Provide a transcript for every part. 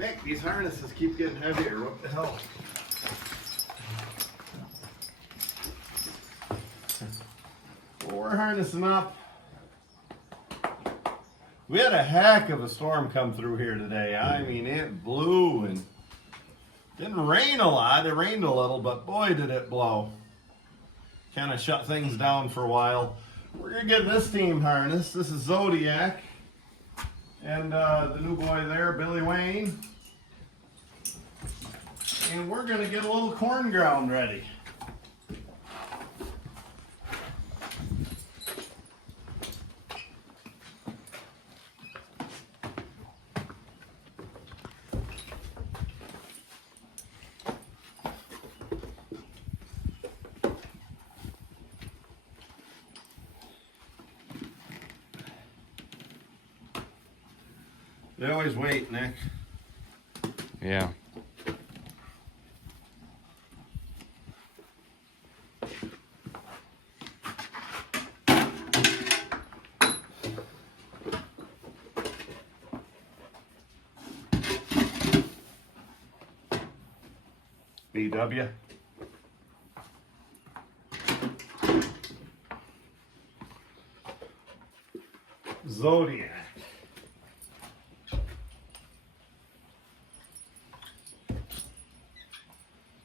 Nick, these harnesses keep getting heavier. What the hell? Well, we're harnessing up. We had a heck of a storm come through here today. I mean, it blew and didn't rain a lot. It rained a little, but boy, did it blow. Kind of shut things down for a while. We're going to get this team harnessed. This is Zodiac. And the new boy there, Billy Wayne. And we're going to get a little corn ground ready. They always wait, Nick. Yeah. BW. Zodiac.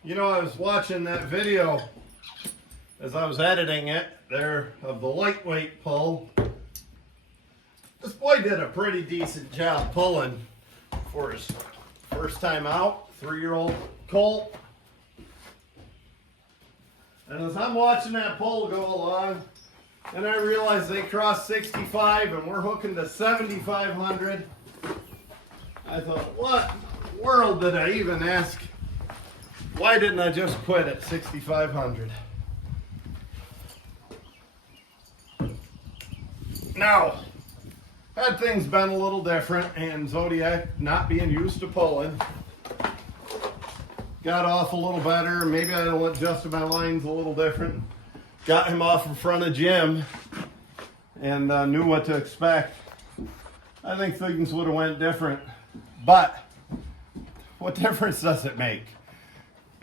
You know, I was watching that video as I was editing it there of the lightweight pull. This boy did a pretty decent job pulling for his first time out, 3-year-old colt. And as I'm watching that pull go along, and I realized they crossed 65 and we're hooking to 7,500, I thought, what in the world did I even ask? Why didn't I just quit at 6,500? Now, had things been a little different and Zodiac not being used to pulling, got off a little better, maybe I adjusted my lines a little different, got him off in front of Jim and knew what to expect, I think things would have went different. But what difference does it make?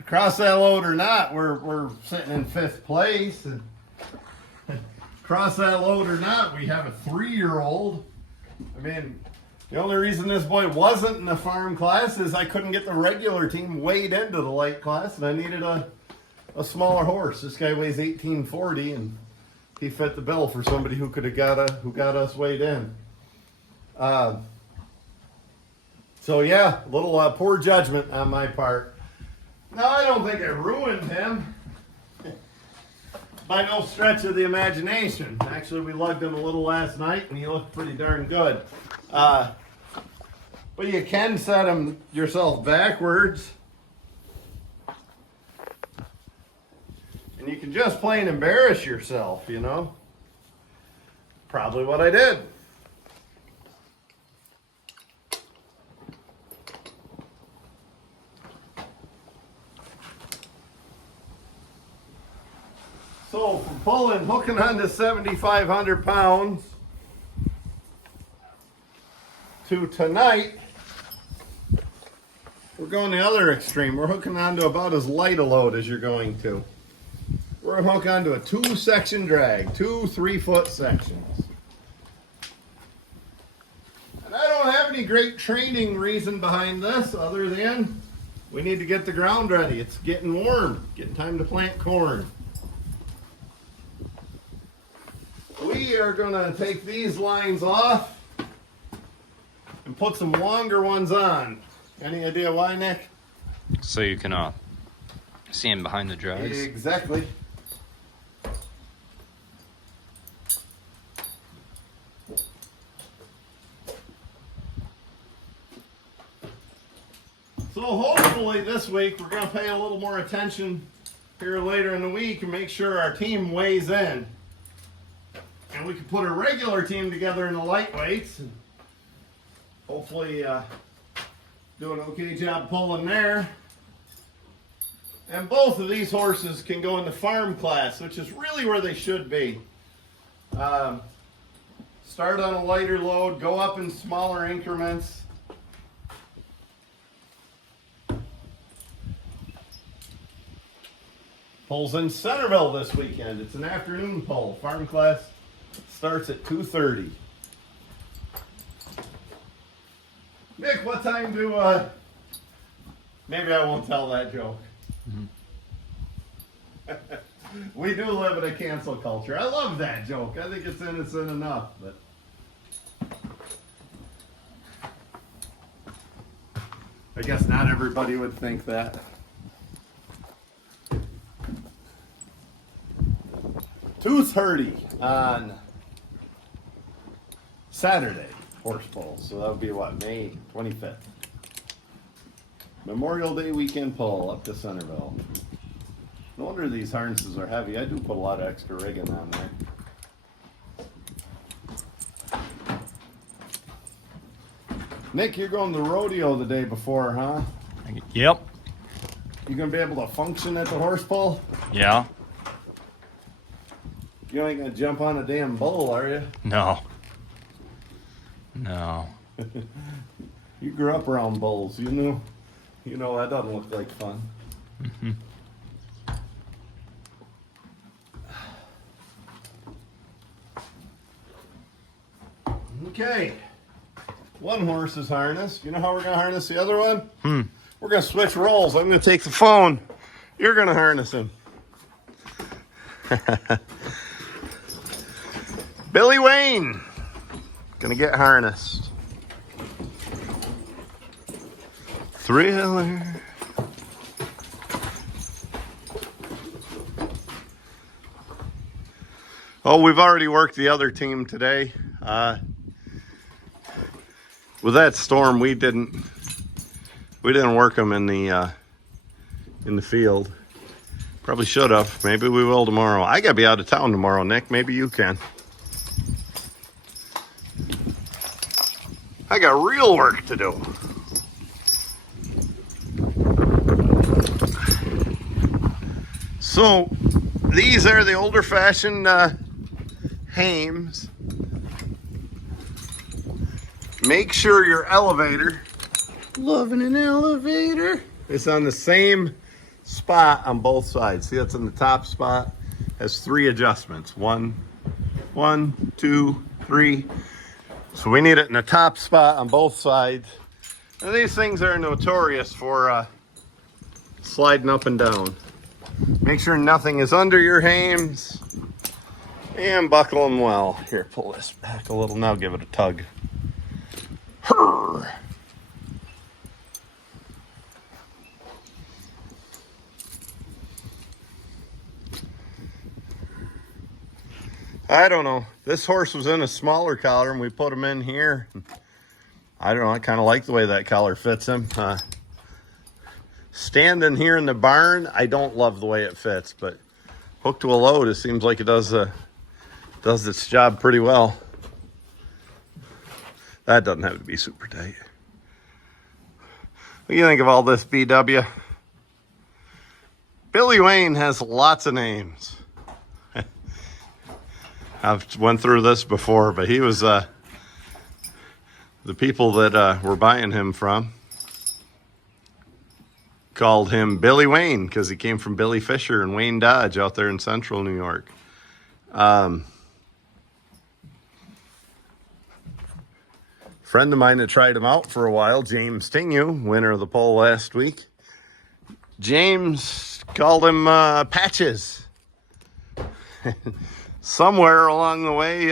Cross that load or not, we're sitting in 5th place. And cross that load or not, we have a 3-year-old. I mean, the only reason this boy wasn't in the farm class is I couldn't get the regular team weighed into the light class, and I needed a smaller horse. This guy weighs 1840, and he fit the bill for somebody who could have got us weighed in. So yeah, a little poor judgment on my part. No, I don't think I ruined him. By no stretch of the imagination. Actually, we lugged him a little last night, and he looked pretty darn good. But you can set him yourself backwards. And you can just plain embarrass yourself, you know. Probably what I did. So from pulling, hooking on to 7,500 pounds to tonight, we're going the other extreme. We're hooking on to about as light a load as you're going to. We're going to hook onto a 2-section drag, 2 3-foot sections. And I don't have any great training reason behind this other than we need to get the ground ready. It's getting warm, getting time to plant corn. We are going to take these lines off and put some longer ones on. Any idea why, Nick? So you can see him behind the drags. Exactly. So hopefully this week we're going to pay a little more attention here later in the week and make sure our team weighs in. And we can put a regular team together in the lightweights and hopefully do an okay job pulling there. And both of these horses can go in the farm class, which is really where they should be. Start on a lighter load, go up in smaller increments. Pulls in Centerville this weekend. It's an afternoon pull. Farm class starts at 2:30. Nick, what time do, maybe I won't tell that joke. We do live in a cancel culture. I love that joke. I think it's innocent enough, but I guess not everybody would think that. 2:30 on Saturday, horse pull. So that would be what, May 25th. Memorial Day weekend pull up to Centerville. No wonder these harnesses are heavy. I do put a lot of extra rigging on there. Nick, you're going to the rodeo the day before, huh? Yep. You gonna be able to function at the horse pull? Yeah. You ain't gonna jump on a damn bull, are you? No. No. You grew up around bulls. You know that doesn't look like fun. Mm-hmm. Okay. One horse is harnessed. You know how we're gonna harness the other one? We're gonna switch roles. I'm gonna take the phone. You're gonna harness him. Billy Wayne gonna get harnessed. Thriller. Oh, we've already worked the other team today. With that storm, we didn't work them in the field. Probably should have. Maybe we will tomorrow. I gotta be out of town tomorrow, Nick. Maybe you can. I got real work to do. So these are the older fashioned hames. Make sure your elevator, loving an elevator, is on the same spot on both sides. See, that's in the top spot. Has 3 adjustments. 1, 2, 3. So we need it in the top spot on both sides. And these things are notorious for sliding up and down. Make sure nothing is under your hames and buckle them well. Here, pull this back a little. Now give it a tug. Hurr. I don't know. This horse was in a smaller collar and we put him in here. I don't know. I kind of like the way that collar fits him. Standing here in the barn, I don't love the way it fits, but hooked to a load, it seems like it does its job pretty well. That doesn't have to be super tight. What do you think of all this, BW? Billy Wayne has lots of names. I've went through this before, but he was the people that were buying him from called him Billy Wayne because he came from Billy Fisher and Wayne Dodge out there in central New York. Friend of mine that tried him out for a while, James Tingu, winner of the poll last week. James called him Patches. Somewhere along the way,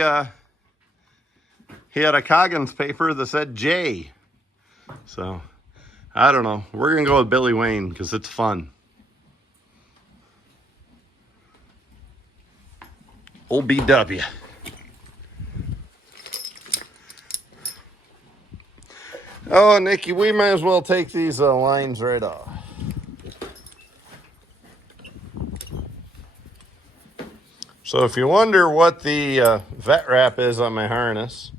he had a Coggins paper that said J. So, I don't know. We're going to go with Billy Wayne because it's fun. Old BW. Oh, Nikki, we might as well take these lines right off. So if you wonder what the vet wrap is on my harness,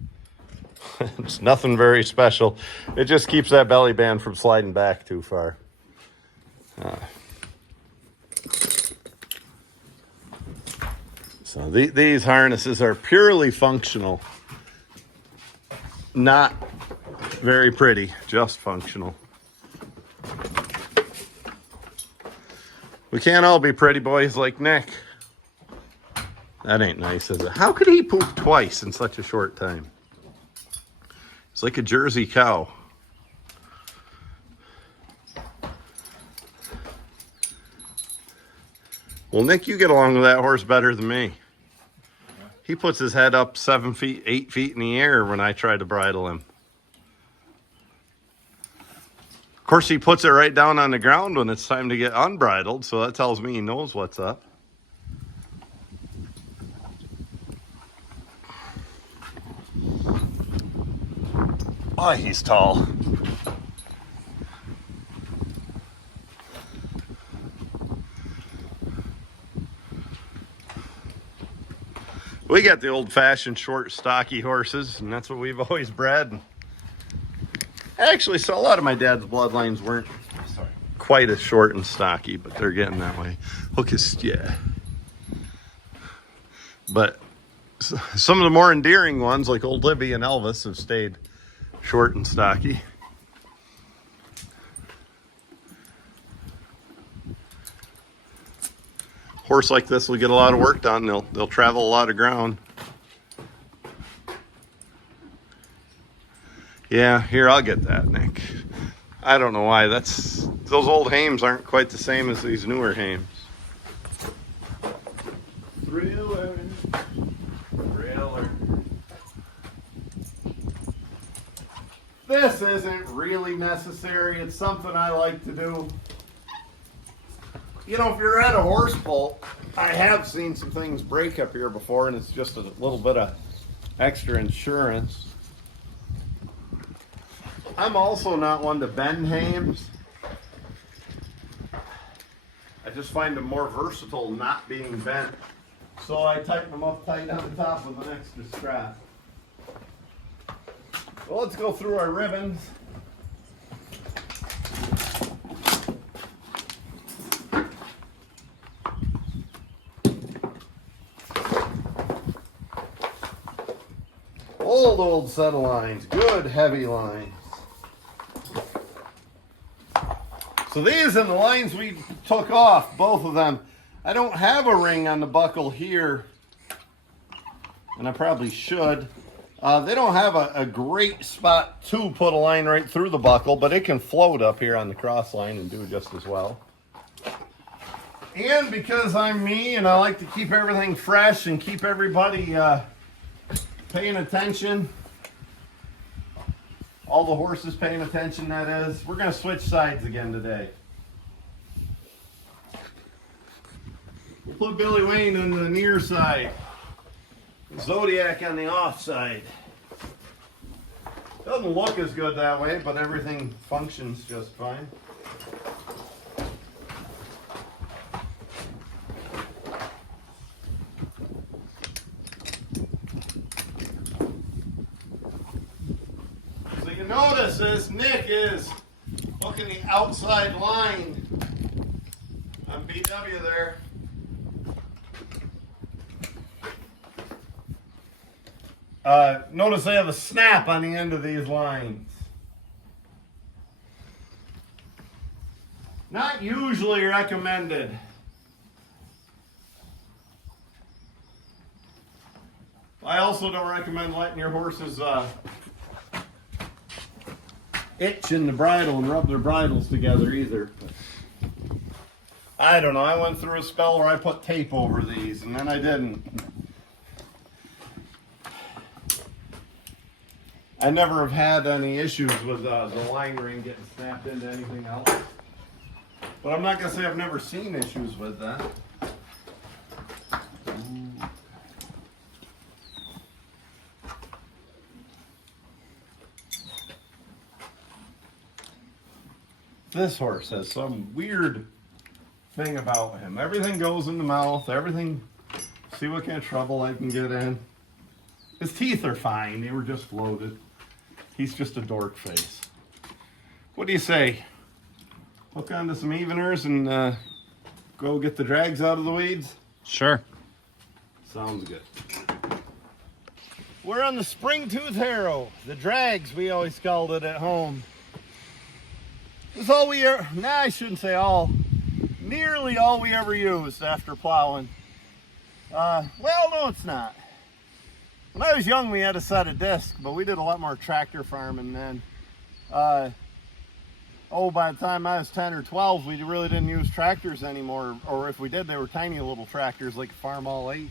it's nothing very special. It just keeps that belly band from sliding back too far. So these harnesses are purely functional, not very pretty, just functional. We can't all be pretty boys like Nick. That ain't nice, is it? How could he poop twice in such a short time? It's like a Jersey cow. Well, Nick, you get along with that horse better than me. He puts his head up 7 feet, 8 feet in the air when I try to bridle him. Of course, he puts it right down on the ground when it's time to get unbridled, so that tells me he knows what's up. Oh, he's tall. We got the old-fashioned short, stocky horses, and that's what we've always bred. Actually, so a lot of my dad's bloodlines weren't quite as short and stocky, but they're getting that way. Yeah. But some of the more endearing ones, like Old Libby and Elvis, have stayed short and stocky. Horse like this will get a lot of work done. They'll travel a lot of ground. Yeah, here, I'll get that, Nick. I don't know why. Those old hames aren't quite the same as these newer hames. Thriller. This isn't really necessary. It's something I like to do. You know, if you're at a horse bolt, I have seen some things break up here before, and it's just a little bit of extra insurance. I'm also not one to bend hames. I just find them more versatile not being bent. So I tighten them up tight on the top with an extra strap. Well, let's go through our ribbons. Old set of lines, good heavy lines. So these are the lines we took off, both of them. I don't have a ring on the buckle here, and I probably should. They don't have a great spot to put a line right through the buckle, but it can float up here on the cross line and do just as well. And because I'm me and I like to keep everything fresh and keep everybody paying attention, all the horses paying attention, that is, we're going to switch sides again today. We'll put Billy Wayne on the near side, Zodiac on the off side. Doesn't look as good that way, but everything functions just fine. So you notice this, Nick is hooking the outside line on BW there. Notice I have a snap on the end of these lines. Not usually recommended. I also don't recommend letting your horses itch in the bridle and rub their bridles together either. I don't know, I went through a spell where I put tape over these and then I didn't. I never have had any issues with the line ring getting snapped into anything else. But I'm not going to say I've never seen issues with that. This horse has some weird thing about him. Everything goes in the mouth, everything, see what kind of trouble I can get in. His teeth are fine, they were just floated. He's just a dork face. What do you say? Hook onto some eveners and go get the drags out of the weeds? Sure. Sounds good. We're on the spring-tooth harrow. The drags, we always called it at home. This is all we are, I shouldn't say all. nearly all we ever used after plowing. Well, no, it's not. When I was young, we had a set of discs, but we did a lot more tractor farming then. By the time I was 10 or 12, we really didn't use tractors anymore, or if we did, they were tiny little tractors like a Farm All H,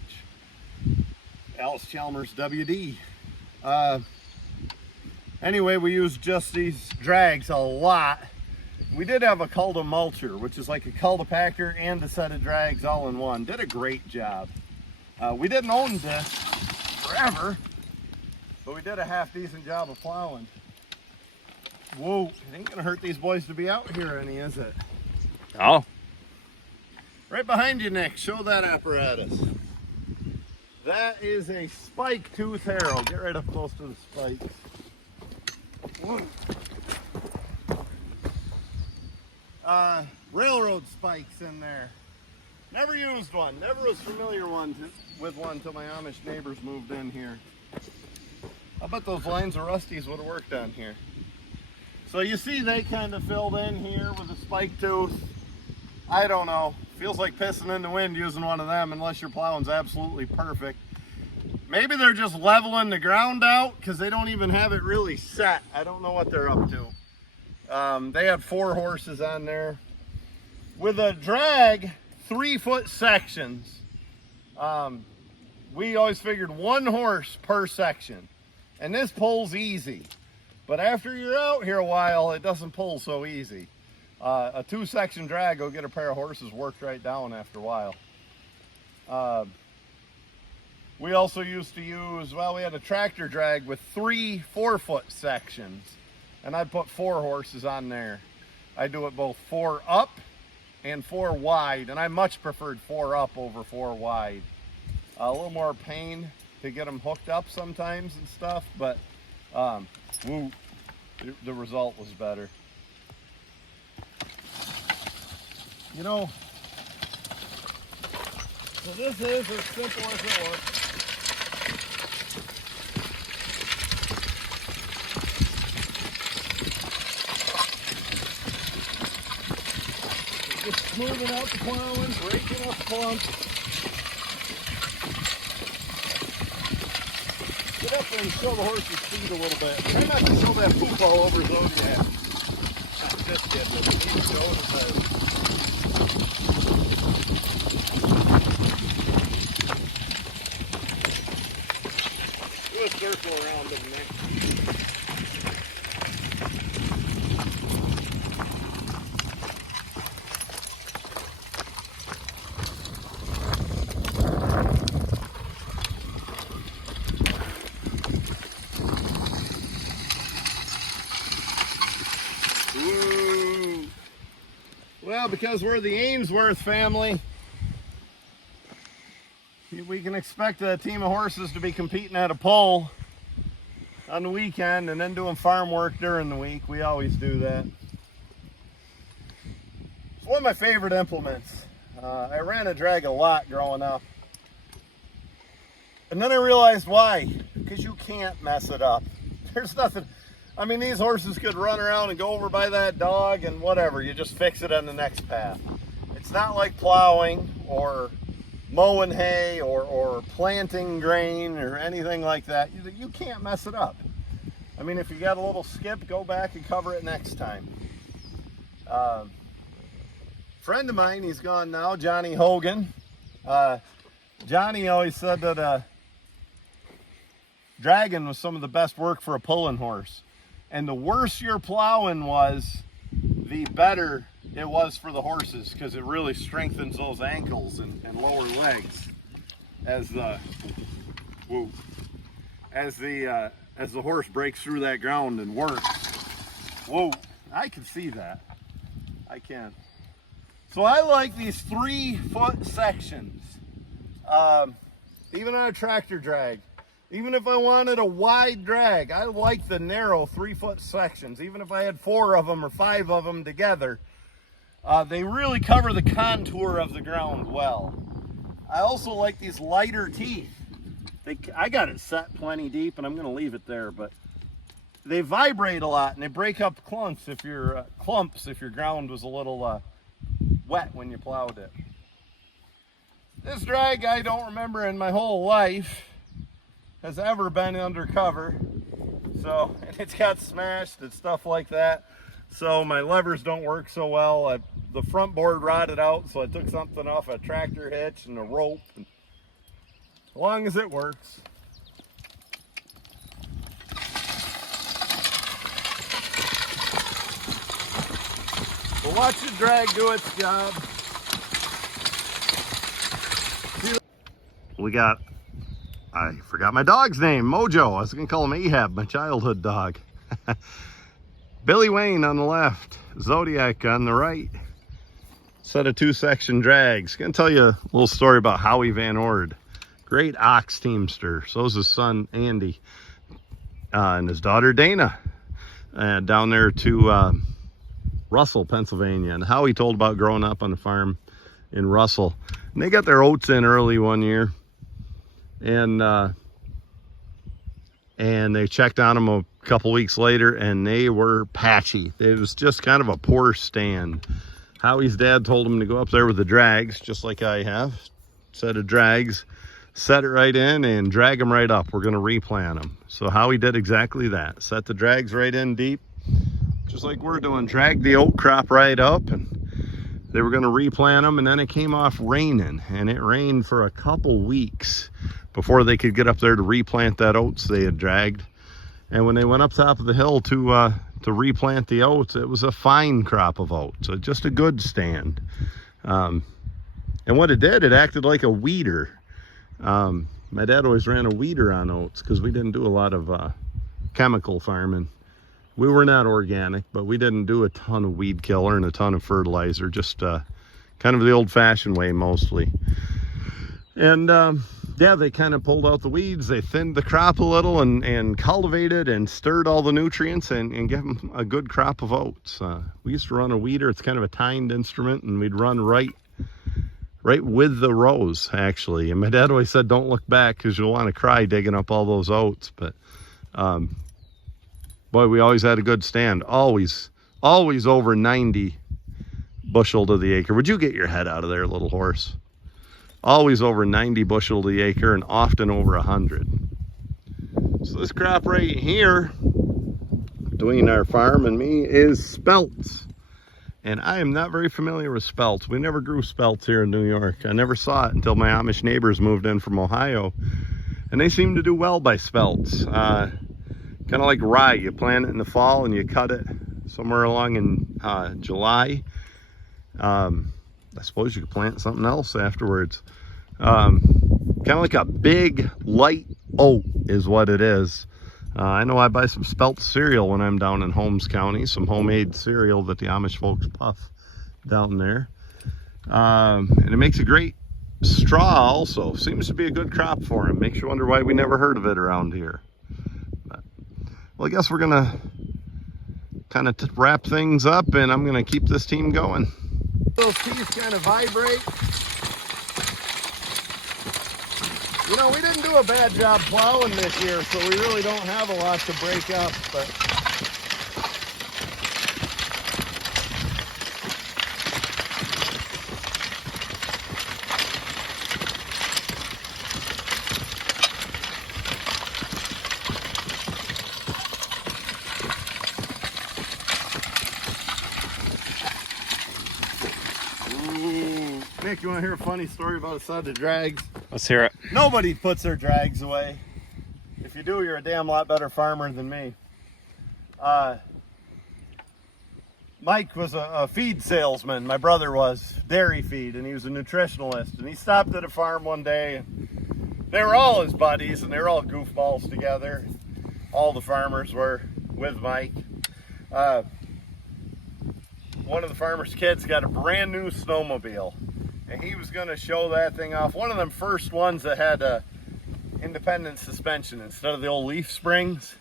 Alice Chalmers WD. Anyway, we used just these drags a lot. We did have a culta mulcher, which is like a cultipactor and a set of drags all in one. Did a great job. We didn't own this forever, but we did a half decent job of plowing. Whoa, it ain't gonna hurt these boys to be out here any, is it? Oh. Right behind you, Nick, show that apparatus. That is a spike tooth harrow. Get right up close to the spikes. Whoa. Railroad spikes in there. Never used one, never was familiar with one until my Amish neighbors moved in here. I bet those lines of Rusties would have worked on here. So you see they kind of filled in here with a spike tooth. I don't know, feels like pissing in the wind using one of them unless your plowing's absolutely perfect. Maybe they're just leveling the ground out because they don't even have it really set. I don't know what they're up to. They had 4 horses on there. With a drag, 3-foot sections. We always figured 1 horse per section. And this pulls easy. But after you're out here a while, it doesn't pull so easy. A 2-section drag will get a pair of horses worked right down after a while. We also used to use, well, we had a tractor drag with 3 4-foot sections. And I'd put 4 horses on there. I do it both 4 up and 4 wide, and I much preferred 4 up over 4 wide. A little more pain to get them hooked up sometimes and stuff, but the result was better. You know, so this is as simple as it looks. Just smoothing out the plowing, breaking up clumps. Get up there and show the horse's feet a little bit. Try not to show that poop all over his Zodiac. Not this kid, but he needs to go in his head. Do a circle around him, Nick. Well, because we're the Ainsworth family, we can expect a team of horses to be competing at a pull on the weekend and then doing farm work during the week. We always do that. It's one of my favorite implements. I ran a drag a lot growing up. And then I realized why. Because you can't mess it up. There's nothing. I mean, these horses could run around and go over by that dog and whatever. You just fix it on the next path. It's not like plowing or mowing hay or planting grain or anything like that. You can't mess it up. I mean, if you got a little skip, go back and cover it next time. Friend of mine, he's gone now, Johnny Hogan. Johnny always said that dragging was some of the best work for a pulling horse. And the worse your plowing was, the better it was for the horses, because it really strengthens those ankles and lower legs as the horse breaks through that ground and works. Whoa, I can see that. I can. So I like these 3-foot sections, even on a tractor drag. Even if I wanted a wide drag, I like the narrow 3-foot sections. Even if I had 4 of them or 5 of them together, they really cover the contour of the ground well. I also like these lighter teeth. I got it set plenty deep, and I'm going to leave it there, but they vibrate a lot and they break up clumps if your ground was a little wet when you plowed it. This drag, I don't remember in my whole life has ever been undercover. So, and it's got smashed and stuff like that. So my levers don't work so well. The front board rotted out, so I took something off a tractor hitch and a rope. And as long as it works. But watch the drag do its job. We got, I forgot my dog's name, Mojo. I was gonna call him Ahab, my childhood dog. Billy Wayne on the left, Zodiac on the right. Set of 2-section drags. Gonna tell you a little story about Howie Van Ord. Great ox teamster. So is his son Andy and his daughter Dana down there to Russell, Pennsylvania. And Howie told about growing up on the farm in Russell. And they got their oats in early one year. And they checked on them a couple weeks later, and they were patchy. It was just kind of a poor stand. Howie's dad told him to go up there with the drags, just like I have. Set of drags, set it right in, and drag them right up. We're going to replant them. So Howie did exactly that. Set the drags right in deep, just like we're doing. Drag the oat crop right up, and they were going to replant them, and then it came off raining, and it rained for a couple weeks before they could get up there to replant that oats they had dragged. And when they went up top of the hill to replant the oats, it was a fine crop of oats, so just a good stand. And what it did, it acted like a weeder. My dad always ran a weeder on oats because we didn't do a lot of chemical farming. We were not organic, but we didn't do a ton of weed killer and a ton of fertilizer, just kind of the old-fashioned way mostly. And yeah, they kind of pulled out the weeds, they thinned the crop a little, and cultivated and stirred all the nutrients and gave them a good crop of oats. We used to run a weeder. It's kind of a tined instrument, and we'd run right with the rows, actually. And my dad always said, don't look back because you'll want to cry digging up all those oats. But boy, we always had a good stand. Always over 90 bushel to the acre. Would you get your head out of there, little horse? Always over 90 bushel to the acre, and often over 100. So this crop right here, between our farm and me, is spelts. And I am not very familiar with spelts. We never grew spelts here in New York. I never saw it until my Amish neighbors moved in from Ohio. And they seem to do well by spelts. Kind of like rye. You plant it in the fall and you cut it somewhere along in July. I suppose you could plant something else afterwards. Kind of like a big light oat is what it is. I know I buy some spelt cereal when I'm down in Holmes County, some homemade cereal that the Amish folks puff down there. And it makes a great straw also. Seems to be a good crop for them. Makes you wonder why we never heard of it around here. But, well, I guess we're gonna kind of wrap things up, and I'm gonna keep this team going. Those keys kind of vibrate. You know, we didn't do a bad job plowing this year, so we really don't have a lot to break up, but Nick, you want to hear a funny story about a set of drags? Let's hear it. Nobody puts their drags away. If you do, you're a damn lot better farmer than me. Mike was a feed salesman. My brother was, dairy feed, and he was a nutritionalist. And he stopped at a farm one day, and they were all his buddies, and they were all goofballs together. All the farmers were with Mike. One of the farmer's kids got a brand new snowmobile, and he was going to show that thing off. One of them first ones that had a independent suspension instead of the old leaf springs.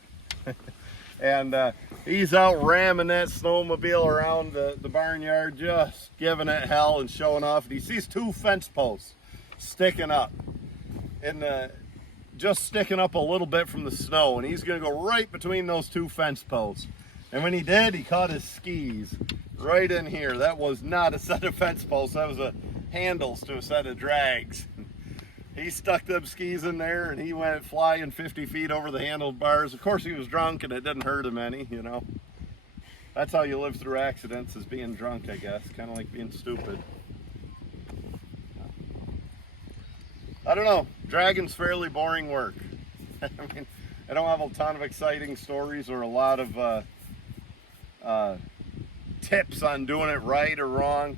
And he's out ramming that snowmobile around the barnyard, just giving it hell and showing off. And he sees 2 fence posts sticking up, and just sticking up a little bit from the snow, and he's going to go right between those 2 fence posts. And when he did, he caught his skis right in here. That was not a set of fence posts. That was a handles to a set of drags. He stuck them skis in there and he went flying 50 feet over the handlebars. Of course, he was drunk and it didn't hurt him any, you know. That's how you live through accidents, is being drunk, I guess. Kind of like being stupid. I don't know. Dragging's fairly boring work. I mean, I don't have a ton of exciting stories or a lot of tips on doing it right or wrong.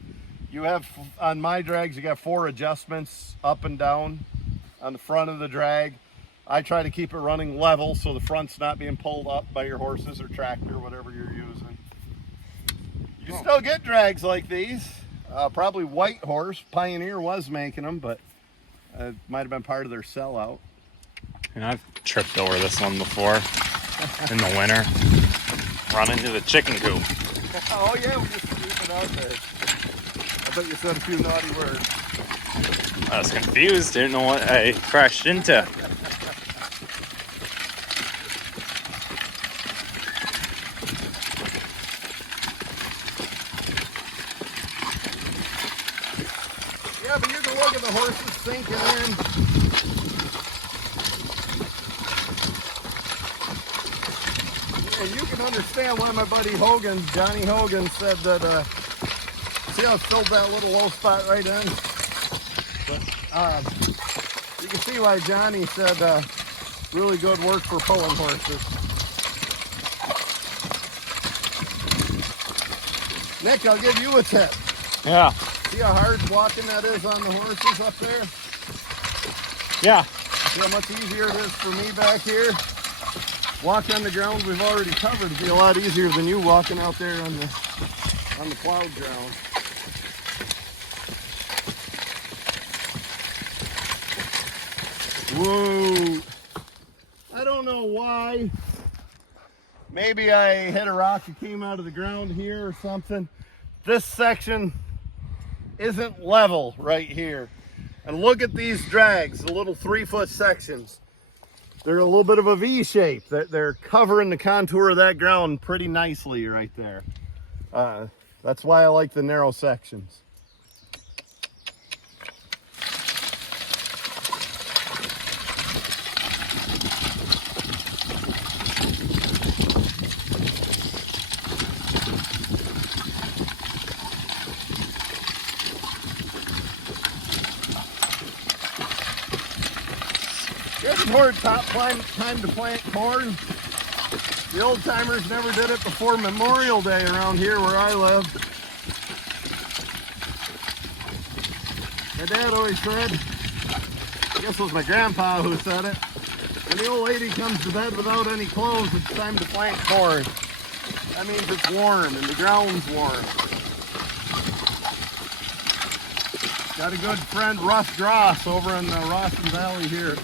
You have, on my drags, you got 4 adjustments up and down on the front of the drag. I try to keep it running level so the front's not being pulled up by your horses or tractor, whatever you're using. You still get drags like these. Probably White Horse, Pioneer was making them, but it might have been part of their sellout. And I've tripped over this one before in the winter. Run into the chicken coop. Oh yeah, we just keep it out there. I bet you said a few naughty words. I was confused, didn't know what I crashed into. Yeah, but you can look at the horses sinking in. And you can understand why my buddy Hogan, Johnny Hogan, said that, see how it filled that little low spot right in? But you can see why Johnny said really good work for pulling horses. Nick, I'll give you a tip. Yeah. See how hard walking that is on the horses up there? Yeah. See how much easier it is for me back here? Walk on the ground we've already covered would be a lot easier than you walking out there on the plowed ground. Whoa! I don't know why. Maybe I hit a rock that came out of the ground here or something. This section isn't level right here. And look at these drags, the little 3-foot sections. They're a little bit of a V shape. They're covering the contour of that ground pretty nicely right there. That's why I like the narrow sections. Good toward time to plant corn. The old timers never did it before Memorial Day around here where I live. My dad always said, I guess it was my grandpa who said it, when the old lady comes to bed without any clothes, it's time to plant corn. That means it's warm and the ground's warm. Got a good friend, Russ Dross, over in the Rawson Valley here.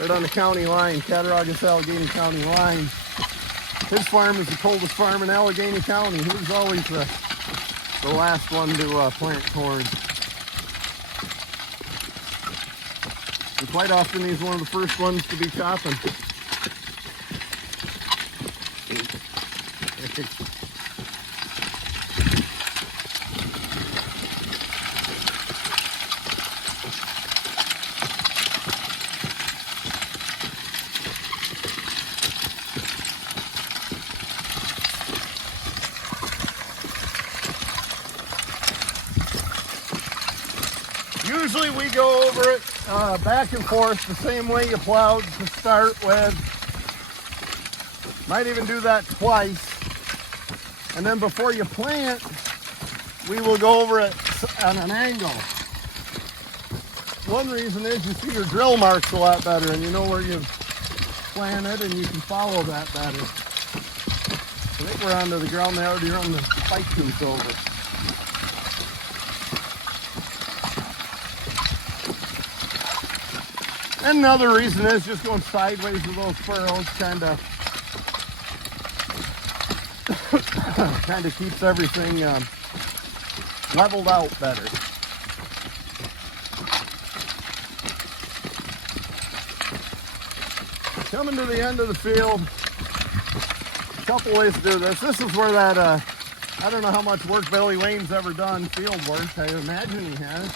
Right on the county line, Cattaraugus-Allegheny County line. His farm is the coldest farm in Allegheny County. He was always the last one to plant corn. And quite often he's one of the first ones to be chopping. Usually we go over it back and forth the same way you plowed to start with. Might even do that twice. And then before you plant, we will go over it on an angle. One reason is you see your drill marks a lot better and you know where you've planted and you can follow that better. I think we're onto the ground. They already run the spike tooth over. And another reason is just going sideways with those furrows kind of keeps everything leveled out better. Coming to the end of the field, couple ways to do this. This is where that, I don't know how much work Billy Wayne's ever done, field work. I imagine he has.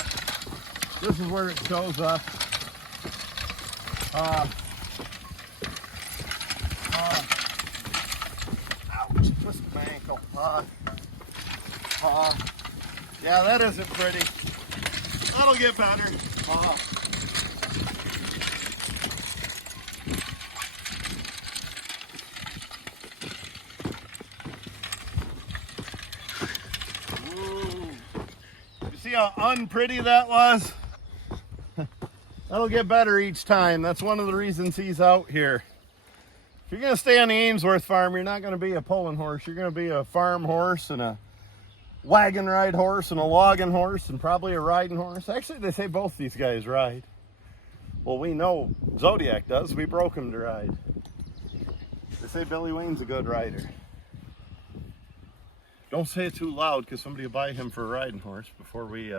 This is where it shows up. Ouch, twisted my ankle. Yeah, that isn't pretty. That'll get better. You see how unpretty that was? That'll get better each time. That's one of the reasons he's out here. If you're going to stay on the Ainsworth farm, you're not going to be a pulling horse. You're going to be a farm horse and a wagon ride horse and a logging horse and probably a riding horse. Actually, they say both these guys ride. Well, we know Zodiac does. We broke him to ride. They say Billy Wayne's a good rider. Don't say it too loud because somebody will buy him for a riding horse before we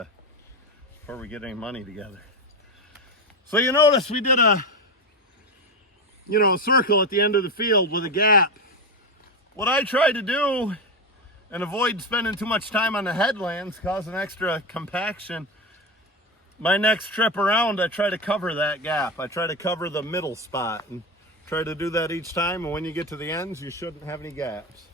get any money together. So you notice we did a circle at the end of the field with a gap. What I try to do, and avoid spending too much time on the headlands, causing extra compaction, my next trip around I try to cover that gap. I try to cover the middle spot and try to do that each time, and when you get to the ends you shouldn't have any gaps.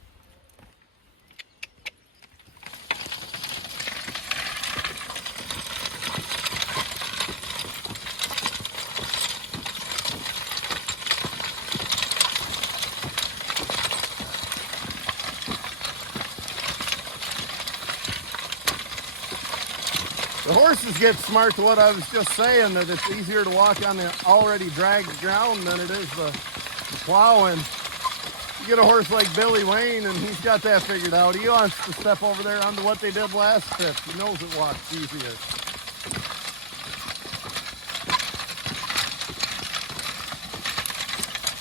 The horses get smart to what I was just saying, that it's easier to walk on the already dragged ground than it is the plowing. You get a horse like Billy Wayne and he's got that figured out. He wants to step over there onto what they did last trip. He knows it walks easier.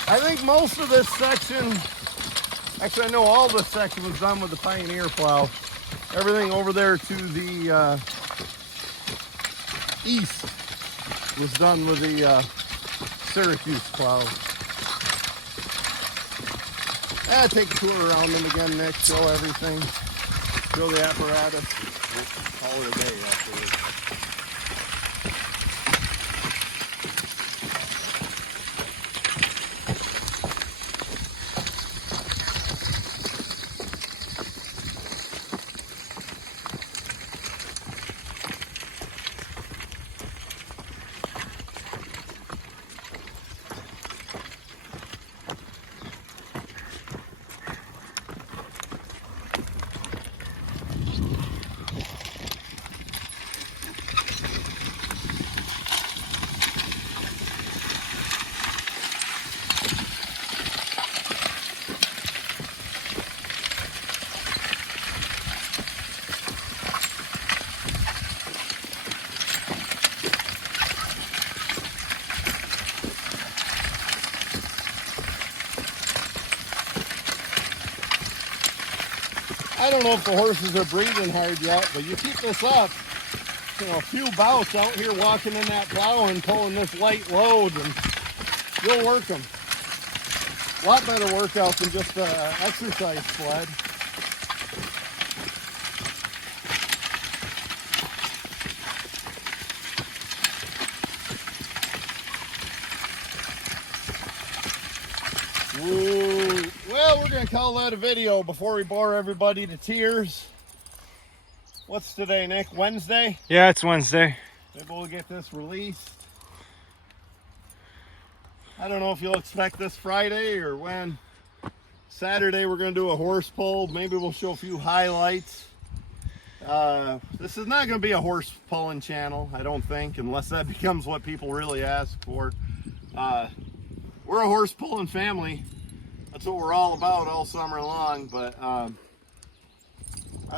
I think most of this section, actually I know all this section was done with the Pioneer plow. Everything over there to the east was done with the Syracuse plow. Take a tour around them again, Nick. Show everything. Show the apparatus. Call it a day afterwards. I don't know if the horses are breathing hard yet, but you keep this up, a few bouts out here walking in that plow and pulling this light load, and you'll work them. A lot better workout than just an exercise sled. Ooh. Well, we're going to call that a video before we bore everybody to tears. What's today, Nick? Wednesday? Yeah, it's Wednesday. Maybe we'll get this released. I don't know if you'll expect this Friday or when. Saturday we're going to do a horse pull. Maybe we'll show a few highlights. This is not going to be a horse pulling channel, I don't think, unless that becomes what people really ask for. We're a horse pulling family. That's what we're all about all summer long, but I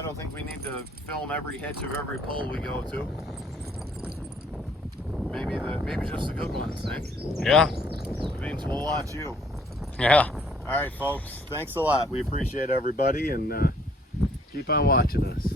don't think we need to film every hitch of every pull we go to. Maybe just the good ones, Nick. Yeah. It means we'll watch you. Yeah. All right, folks. Thanks a lot. We appreciate everybody, and keep on watching us.